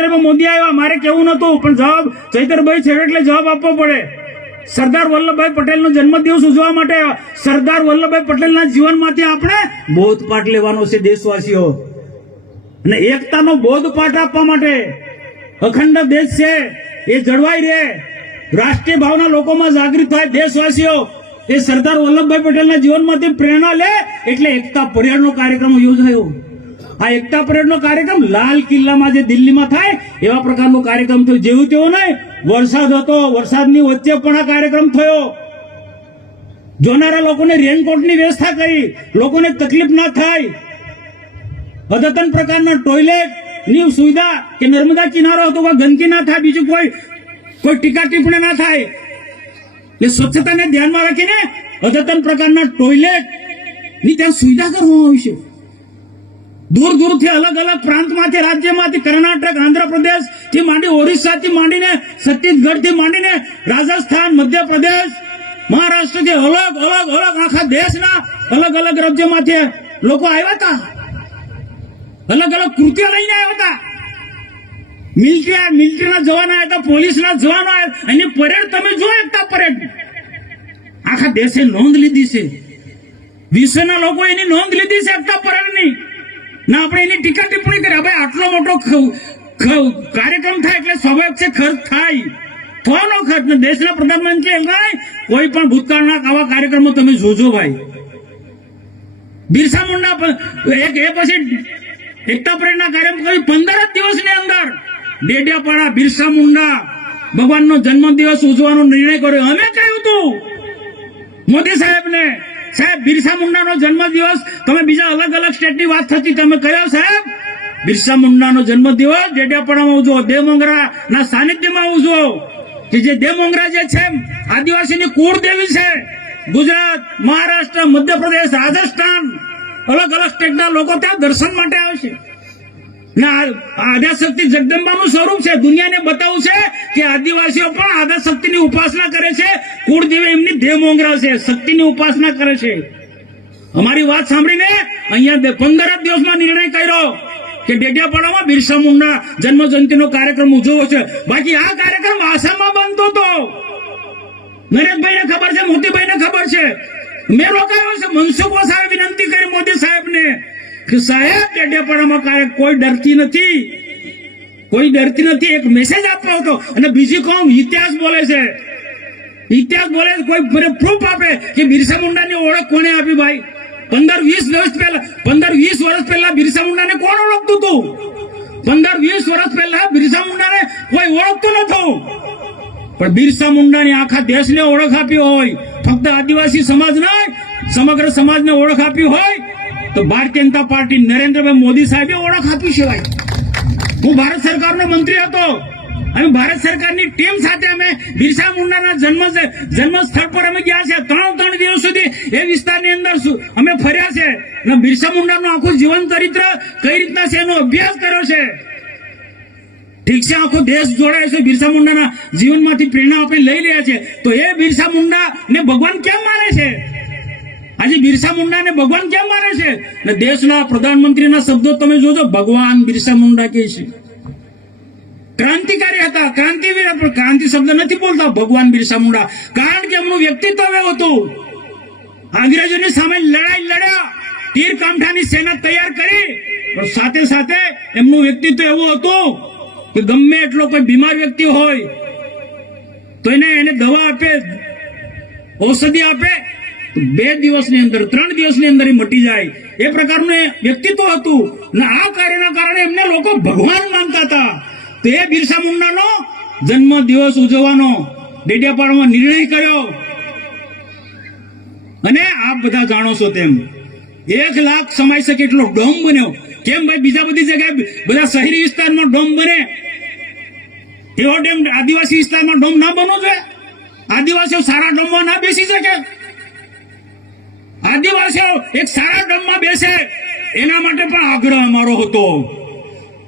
નરેન્દ્રભાઈ મોદી આવ્યા, મારે કેવું નતું, પણ જવાબ ચૈતરભાઈ છે એટલે જવાબ આપવો પડે. સરદાર વલ્લભભાઈ પટેલનો જન્મદિવસ ઉજવવા માટે સરદાર વલ્લભભાઈ પટેલના જીવનમાંથી આપણે બોધપાઠ લેવાનો છે દેશવાસીઓ, અને એકતાનો બોધપાઠ આપવા માટે. અખંડ દેશ છે એ જળવાઈ રહે, રાષ્ટ્રીય ભાવના લોકોમાં જાગૃત થાય, દેશવાસીઓ એ સરદાર વલ્લભભાઈ પટેલના જીવનમાંથી પ્રેરણા લે, એટલે એકતા પરેડનો કાર્યક્રમ યોજાયો. આ એકતા પરેડનો કાર્યક્રમ લાલ કિલ્લામાં જે દિલ્હીમાં થાય એવા પ્રકારનો કાર્યક્રમ થયો. જેવું તેવું નહીં, વરસાદ હતો, વરસાદની વચ્ચે પણ આ કાર્યક્રમ થયો. જોનારા લોકોને રેનકોટની વ્યવસ્થા કરી, લોકોને તકલીફ ના થાય. અદ્યતન પ્રકારના ટોયલેટની સુવિધા, કે નર્મદા કિનારો હતો, ગંદકી ના થાય, બીજું કોઈ ટીકા ટિપ્પણી ના થાય, એટલે સ્વચ્છતાને ધ્યાનમાં રાખીને અદ્યતન પ્રકારના ટોયલેટ ની ત્યાં સુવિધા કરવામાં આવી છે. દૂર દૂરથી અલગ અલગ પ્રાંતમાંથી, રાજ્યમાંથી, કર્ણાટક, આંધ્રપ્રદેશ થી માંડી, ઓરિસ્સાથી માંડીને, છત્તીસગઢ થી માંડીને, રાજસ્થાન, મધ્યપ્રદેશ, મહારાષ્ટ્રથી અલગ અલગ આખા દેશના અલગ અલગ રાજ્યોમાંથી લોકો આવ્યા હતા. અલગ અલગ કૃત્ય લઈને આવ્યા હતા. મિલિટરીના જવાનો આવ્યા હતા, પોલીસના જવાનો આવ્યા. એની પરેડ તમે જો, એકતા પરેડ આખા દેશે નોંધ લીધી છે. વિશ્વના લોકો એની નોંધ લીધી છે એકતા પરેડની. ના આપણે એની ટીકા ટિપ્પણી કરી. ભાઈ આટલો મોટો કાર્યક્રમ થાય એટલે સ્વાભાવિક છે ખર્ચ થાય, થવાનો ખર્ચ. ને દેશના પ્રધાનમંત્રી એમ કહે, કોઈ પણ ભૂતકાળના આવા કાર્યક્રમો તમે જોજો ભાઈ. બિરસા મુંડા એ પછી એકતા પરેડના કાર્યક્રમ કરી 15 જ દિવસની અંદર ડેડિયાપાડા બિરસા મુંડા ભગવાનનો જન્મદિવસ ઉજવવાનો નિર્ણય કર્યો. અમે કહ્યું હતું મોદી સાહેબને, સાહેબ બિરસા મુંડાનો જન્મદિવસ, તમે બીજા અલગ અલગ સ્ટેટની વાત થતી, તમે કહ્યો સાહેબ બિરસા મુંડાનો જન્મદિવસ ડેડિયાપાડામાં ઉજવો, દેવમોંગરાના સાનિધ્યમાં ઉજવો. કે જે દેવમોંગરા જે છે આદિવાસીની કુળદેવી છે. ગુજરાત, મહારાષ્ટ્ર, મધ્યપ્રદેશ, રાજસ્થાન, અલગ અલગ સ્ટેટના લોકો ત્યાં દર્શન માટે આવશે. આદ્યાશક્તિ જગદંબાનું સ્વરૂપ છે. દુનિયાને બતાવવું છે કે આદિવાસીઓ પણ આદ્યાશક્તિની ઉપાસના કરે છે. કુળદેવી એમની દેવમોંગરા છે, શક્તિની ઉપાસના કરે છે. અમારી વાત સાંભળીને અહીંયા 15 જ દિવસમાં નિર્ણય કર્યો કે ડેડિયાપાડામાં બિરસા મુંડા જન્મ જયંતિનો કાર્યક્રમ ઉજવવો છે. બાકી આ કાર્યક્રમ આસામમાં બનતો હતો. નરેશભાઈને ખબર છે, મોતીભાઈને ખબર છે. મેં રોકાયો છે. મનસુખ વસાવે વિનંતી કરી મોદી સાહેબને કે સાહેબ ડેડિયાપાડામાં કોઈ ડરતી નથી, કોઈ ડરતી નથી. એક મેસેજ આપવો હતો. અને બીજી કોમ ઇતિહાસ બોલે છે, ઇતિહાસ બોલે છે. કોઈ પ્રૂફ આપે કે બિરસા મુંડાની ઓળખ કોને આપી ભાઈ? 15-20 વર્ષ પહેલા બિરસા મુંડાને કોણ ઓળખતું હતું? 15-20 વર્ષ પહેલા બિરસા મુંડાને કોઈ ઓળખતું નતું. પણ બિરસા મુંડાની આખા દેશને ઓળખ આપી હોય, ફક્ત આદિવાસી સમાજ નહીં, સમગ્ર સમાજને ઓળખ આપી હોય તો ભારતીય જનતા પાર્ટી નરેન્દ્રભાઈ મોદી સાહેબે ઓળખ આપી છે ભાઈ. હું ભારત સરકારનો મંત્રી હતો અને ભારત સરકારની ટીમ સાથે અમે બિરસા મુંડાના જન્મ સ્થળ પર અમે ગયા છે. 3 દિવસ સુધી એ વિસ્તારની અંદર અમે ફર્યા છે અને બિરસા મુંડાનું આખું જીવન ચરિત્ર કઈ રીતના છે એનો અભ્યાસ કર્યો છે. ઠીક છે, આખો દેશ જોડાય છે, બિરસા મુંડાના જીવનમાંથી પ્રેરણા આપણે લઈ રહ્યા છે. તો એ બિરસા મુંડા ને ભગવાન કેમ માને છે? આજે બિરસા મુંડાને ભગવાન કેમ માને છે? ને દેશના પ્રધાનમંત્રીના શબ્દો તમે જોજો, ભગવાન બિરસા મુંડા કહે છે. ક્રાંતિકારી હતા, ક્રાંતિવીર, પણ ક્રાંતિ શબ્દ નથી બોલતા ભગવાન બિરસા મુંડા. કારણ કે એમનું વ્યક્તિત્વ એવું હતું. અંગ્રેજોની સામે લડાઈ લડ્યા, તીર કામઠાની સેના તૈયાર કરી, પણ સાથે સાથે એમનું વ્યક્તિત્વ એવું હતું કે ગમે એટલો કોઈ બીમાર વ્યક્તિ હોય તો એને દવા આપે, ઔષધિ આપે, 2 દિવસની અંદર, 3 દિવસની અંદર એ મટી જાય. એ પ્રકારનું વ્યક્તિત્વ હતું. ને આ કાર્યના કારણે એમને લોકો ભગવાન માનતા હતા. તો એ બિરસા મુંડાનો જન્મ દિવસ ઉજવવાનો ડેડિયાપાડામાં નિર્ણય કર્યો. અને આપ બધા જાણો છો તેમ 1 લાખ સમાઈ શકે એટલો ડોમ બન્યો. કેમ ભાઈ? બીજા બધી જગ્યાએ બધા શહેરી વિસ્તારમાં ડોમ બને, એવો ડેમ આદિવાસી વિસ્તારમાં ડોમ ના બનવો જોઈએ. આદિવાસીઓ સારા ડોમમાં ના બેસી શકે. આદિવાસીઓ એક સારા ડોમમાં બેસે એના માટે પણ આગ્રહ અમારો હતો.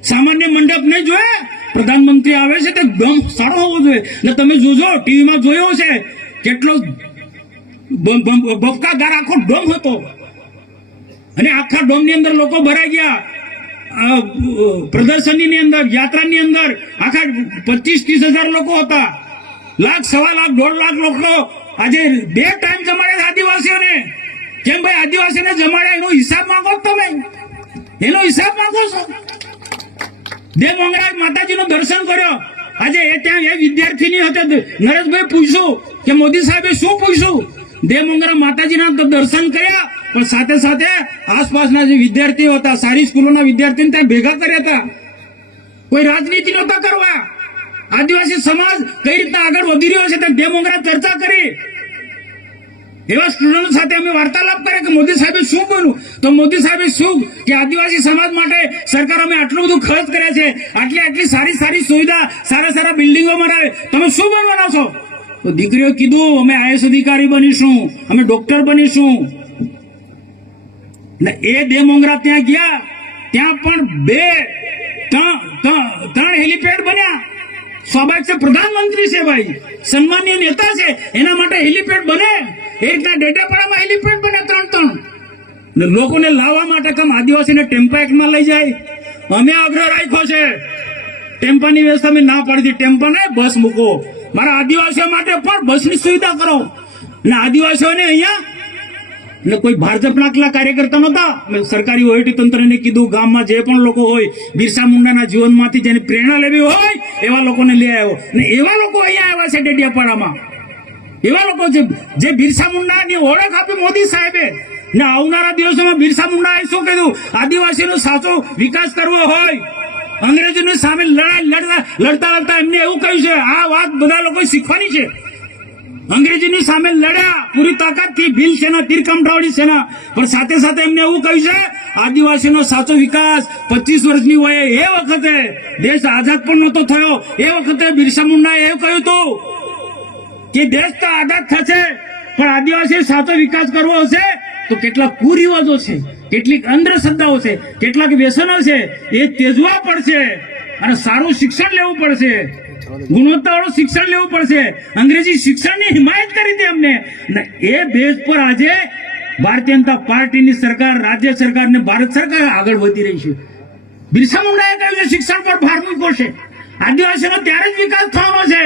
સામાન્ય મંડપ નહીં જોઈએ, પ્રધાનમંત્રી આવે છે તો ડોમ સારો હોવો જોઈએ. ને તમે જોજો, ટીવીમાં જોયો છે કેટલો બફકાદાર આખો ડોમ હતો. અને આખા ડોમની અંદર લોકો ભરાઈ ગયા. પ્રદર્શનની અંદર, યાત્રાની અંદર આખા 25-30 હજાર લોકો હતા, લાખ, 1.25 લાખ, 1.5 લાખ લોકો આજે 2 ટાઈમ જમાડ્યા આદિવાસીઓને. કેમ ભાઈ આદિવાસીને જમાડ્યા એનો હિસાબ માંગો તમે? એનો હિસાબ માંગો છો? દેવમંગરા માતાજીનું દર્શન કર્યો. આજે ત્યાં એક વિદ્યાર્થીની હતા, નરેશભાઈ પૂછ્યું કે મોદી સાહેબે શું પૂછ્યું? દેવમંગરા માતાજીના દર્શન કર્યા, પણ સાથે સાથે આસપાસના જે વિદ્યાર્થીઓ હતા, સારી સ્કૂલોના વિદ્યાર્થીને ત્યાં ભેગા કર્યા હતા. કોઈ રાજનીતિ નહોતા કરવા. આદિવાસી સમાજ કઈ રીતના આગળ વધી રહ્યો છે તે દેવમંગરા ચર્ચા કરી. એવા સ્ટુડન્ટ સાથે અમે વાર્તાલાપ કર્યા કે મોદી સાહેબે શું બોલ્યું, તો મોદી સાહેબે શું કે આદિવાસી સમાજ માટે સરકાર અમે આટલું બધું ખર્ચ કર્યા છે, આટલી સારી સુવિધા, સારા બિલ્ડિંગો બનાવે, તમે શું બનવાના છો? તો દીકરીઓ કીધું અમે IAS અધિકારી બનીશું, અમે ડોક્ટર બનીશું. ને એ દેવમંગરા ત્યાં ગયા, ત્યાં પણ 3 હેલિપેડ બન્યા. સ્વાભાવિક છે, પ્રધાનમંત્રી છે ભાઈ, સન્માનીય નેતા છે, એના માટે હેલિપેડ બને. એ રીતના ડેડાપાડામાં હેલિપેડ બને 3. લોકોને લાવવા માટે કેમ આદિવાસીને ટેમ્પા એક્ટમાં લઈ જાય? અમે આગ્રહ રાખ્યો છે, ટેમ્પાની વ્યવસ્થા અમે ના પાડી. ટેમ્પા ને બસ મૂકો, મારા આદિવાસીઓ માટે પણ બસની સુવિધા કરો. અને આદિવાસીઓને અહીંયા એટલે કોઈ ભાજપના આટલા કાર્યકર્તા નહોતા. સરકારી વહીવટી તંત્રને કીધું ગામમાં જે પણ લોકો હોય, બિરસા મુંડાના જીવનમાંથી જેને પ્રેરણા લેવી હોય એવા લોકોને લઈ આવ્યો. ને એવા લોકો અહીંયા આવ્યા છે ડેડિયાપાડામાં. એવા લોકો જે બિરસા મુંડાની ઓળખ આપી મોદી સાહેબે. ને આવનારા દિવસોમાં બિરસા મુંડાએ શું કીધું? આદિવાસીનો સાચો વિકાસ કરવો હોય, અંગ્રેજોની સામે લડતા એમને એવું કહ્યું છે. આ વાત બધા લોકો શીખવાની છે. અંગ્રેજીની સામે લડ્યા પૂરી તાકાતથી, ભીલ સેના, તીરકમઠાવાળી સેના, પણ સાથે સાથે એમને એવું કહ્યું છે આદિવાસીનો સાચો વિકાસ 25 વર્ષની વયે, એ વખતે દેશ આઝાદ પણ નહોતો થયો, એ વખતે બિરસા મુંડાએ એવું કહ્યું હતું કે દેશ તો આઝાદ થશે, પણ આદિવાસી સાચો વિકાસ કરવો હશે તો કેટલાક કુરિવાજો છે, કેટલીક અંધશ્રદ્ધાઓ છે, કેટલાક વ્યસનો છે, એ ત્યજવા પડશે અને સારું શિક્ષણ લેવું પડશે, ગુણવત્તાવાળું શિક્ષણ લેવું પડશે. અંગ્રેજી શિક્ષણની હિમાયત કરી હતી અમને. એ બેઝ પર આજે ભારતીય જનતા પાર્ટીની સરકાર, રાજ્ય સરકાર ને ભારત સરકાર આગળ વધી રહી છે. બિરસા મુંડાએ કહ્યું છે શિક્ષણ પર ભાર મૂક્યો છે. આદિવાસીનો ત્યારે જ વિકાસ થવાનો છે.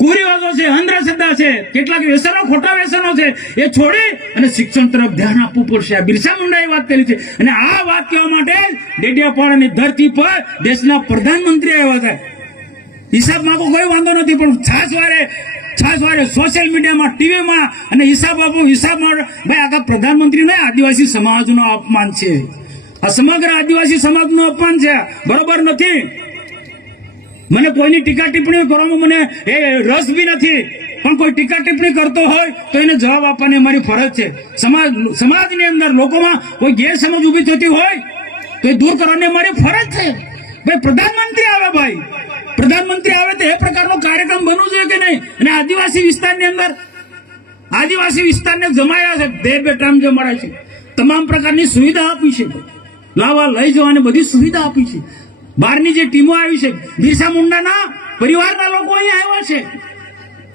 કુરિવાજો છે, અંધશ્રદ્ધા છે, કેટલાક વ્યસનો, ખોટા વ્યસનો છે, એ છોડી અને શિક્ષણ તરફ ધ્યાન આપવું પડશે. આ બિરસા મુંડાએ વાત કરી છે. અને આ વાત કહેવા માટે ડેડિયાપાડાની ધરતી પર દેશના પ્રધાનમંત્રી આવ્યા હતા. હિસાબ માંગો કોઈ વાંધો નથી, પણ છાસવારે સોશિયલ મીડિયામાં, ટીવીમાં અને હિસાબ આપો. ભાઈ આખા પ્રધાનમંત્રી ને આદિવાસી સમાજનું અપમાન છે. આ સમગ્ર આદિવાસી સમાજનું અપમાન છે, બરોબર નથી. મને કોઈની ટીકા ટિપ્પણી કરવામાં મને એ રસ બી નથી, પણ કોઈ ટીકા ટિપ્પણી કરતો હોય તો એને જવાબ આપવાની અમારી ફરજ છે. સમાજની અંદર લોકોમાં કોઈ ગેરસમજ ઉભી થતી હોય તો એ દૂર કરવાની અમારી ફરજ છે. ભાઈ પ્રધાનમંત્રી આવે, ભાઈ પ્રધાનમંત્રી આવે તો એ પ્રકારનો કાર્યક્રમ બનવો જોઈએ કે નહીં? અને આદિવાસી વિસ્તારની અંદર આદિવાસી વિસ્તારને જમાયા છે, 2 ટાઈમ જમાડ્યા છે, તમામ પ્રકારની સુવિધા આપી છે, લાવવા લઈ જવાની બધી સુવિધા આપી છે. બહારની જે ટીમો આવી છે, બિરસા મુંડાના પરિવારના લોકો અહીંયા આવ્યા છે.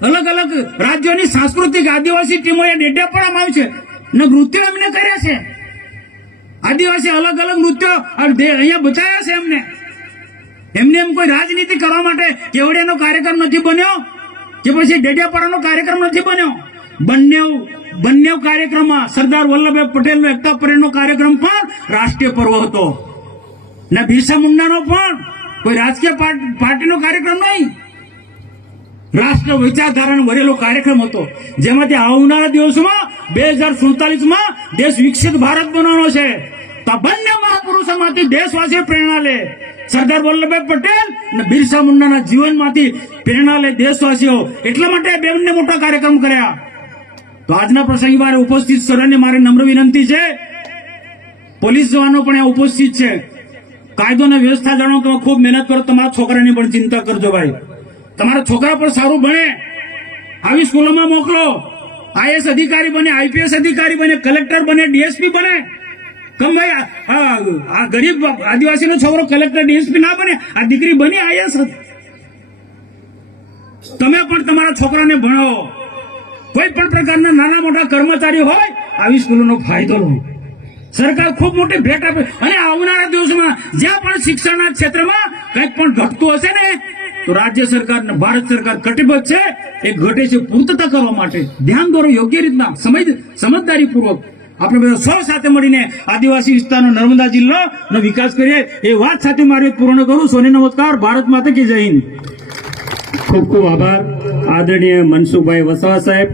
અલગ અલગ રાજ્યોની સાંસ્કૃતિક આદિવાસી ટીમો અહીંયા ડેડિયાપાડામાં આવી છે અને નૃત્ય અમને કર્યા છે. આદિવાસી અલગ અલગ નૃત્યો અહીંયા બતાવ્યા છે એમને. એમને એમ કોઈ રાજનીતિ કરવા માટે કેવડિયાનો કાર્યક્રમ નથી બન્યો કે પછી ડેડિયાપાડાનો કાર્યક્રમ નથી બન્યો. બંને કાર્યક્રમમાં સરદાર વલ્લભભાઈ પટેલનો એકતા પરેડનો કાર્યક્રમ પણ રાષ્ટ્રીય પર્વ હતો. ના બિરસા મુંડાનો પણ કોઈ રાજકીય પાર્ટીનો કાર્યક્રમ નહીં, રાષ્ટ્ર વિચારધારાનો ભરેલો કાર્યક્રમ હતો, જેમાંથી આવનારા દિવસોમાં 2047માં દેશ વિકસિત ભારત બનવાનો છે. તો બંને મહાપુરુષોમાંથી દેશવાસીઓ પ્રેરણા લે. સરદાર વલ્લભભાઈ પટેલ અને બિરસા મુંડાના જીવનમાંથી પ્રેરણા લે દેશવાસીઓ. એટલા માટે બંને મોટા કાર્યક્રમ કર્યા. તો આજના પ્રસંગે મારે ઉપસ્થિત સર્વેને મારી નમ્ર વિનંતી છે, પોલીસ જવાનો પણ અહીંયા ઉપસ્થિત છે, કાયદો અને વ્યવસ્થા જાણો, તમે ખૂબ મહેનત કરો. તમારા છોકરાની પણ ચિંતા કરજો ભાઈ. તમારા છોકરા પણ સારું ભણે, આવી સ્કૂલોમાં મોકલો. IAS અધિકારી બને, IPS અધિકારી બને, કલેક્ટર બને, DSP બને. કેમ ભાઈ આ ગરીબ આદિવાસીનો છોકરો કલેક્ટર DSP ના બને? આ દીકરી બની IAS. તમે પણ તમારા છોકરાને ભણાવો. કોઈ પણ પ્રકારના નાના મોટા કર્મચારી હોય આવી સ્કૂલોનો ફાયદો લો. સરકાર ખૂબ મોટી ભેટ આપે અને આવનારા દિવસોમાં જ્યાં પણ શિક્ષણના ક્ષેત્રમાં કંઈક પણ ઘટતું હશે ને તો રાજ્ય સરકાર અને ભારત સરકાર કટિબદ્ધ છે એ ઘટે છે પૂર્તતા કરવા માટે ધ્યાન દોરો યોગ્ય રીતના સમજદારીપૂર્વક આપણે બધા સૌ સાથે મળીને આદિવાસી વિસ્તારનો નર્મદા જિલ્લાનો વિકાસ કરીએ એ વાત સાથે મારી પૂર્ણ કરું. સોની નમસ્કાર. ભારત માતા કી જય હિન્દ. ખૂબ ખૂબ આભાર આદરણીય મનસુખભાઈ વસાવા સાહેબ.